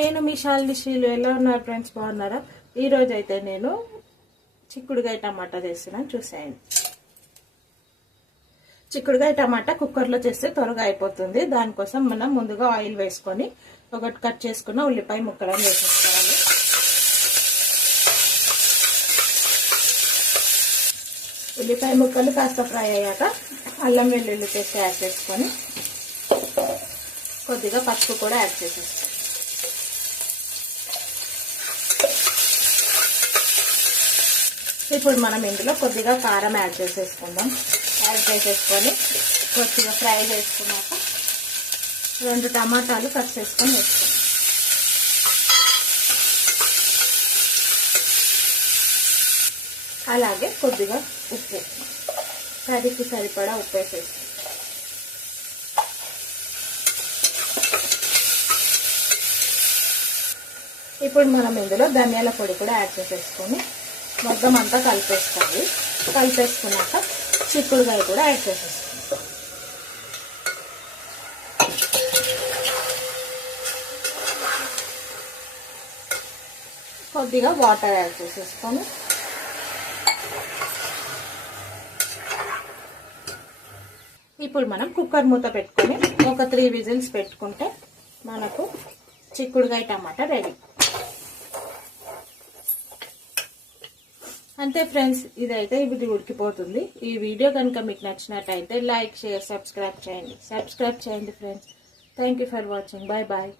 నేను మీ శాలిశ్రీలు. ఎలా ఉన్నారు ఫ్రెండ్స్, బాగున్నారా? ఈరోజు అయితే నేను చిక్కుడుగాయ టమాటా చేస్తున్నాను, చూసేయండి. చిక్కుడుగాయ టమాటా కుక్కర్లో చేస్తే త్వరగా అయిపోతుంది. దానికోసం మనం ముందుగా ఆయిల్ వేసుకొని ఒకటి కట్ చేసుకున్న ఉల్లిపాయ ముక్కలను వేసేసుకోవాలి. ఉల్లిపాయ ముక్కలు కాస్త ఫ్రై అయ్యాక అల్లం వెల్లుల్లి పేస్ట్ యాడ్ చేసుకొని కొద్దిగా పసుపు కూడా యాడ్ చేసేస్తాం. ఇప్పుడు మనం ఇందులో కొద్దిగా కారం యాడ్ చేసేసుకుందాం. యాడ్ చేసేసుకొని కొద్దిగా ఫ్రై చేసుకున్నాక 2 టమాటాలు కట్ చేసుకొని వేసుకుందాం. అలాగే కొద్దిగా ఉప్పు, కర్రీకి సరిపడా ఉప్పు వేసేస్తాం. ఇప్పుడు మనం ఇందులో ధనియాల పొడి కూడా యాడ్ చేసేసుకొని మొత్తం అంతా కలిపేసుకోవాలి. కలిపేసుకున్నాక చిక్కుడుకాయ కూడా యాడ్ చేసేస్తాం. కొద్దిగా వాటర్ యాడ్ చేసేసుకొని ఇప్పుడు మనం కుక్కర్ మూత పెట్టుకొని ఒక 3 విజిల్స్ పెట్టుకుంటే మనకు చిక్కుడుకాయ టమాటా రెడీ. అంతే ఫ్రెండ్స్, ఇదైతే ఇది ఉడికిపోతుంది. ఈ వీడియో కనుక మీకు నచ్చినట్టయితే లైక్, షేర్, సబ్స్క్రైబ్ చేయండి friends. Thank you for watching. Bye bye.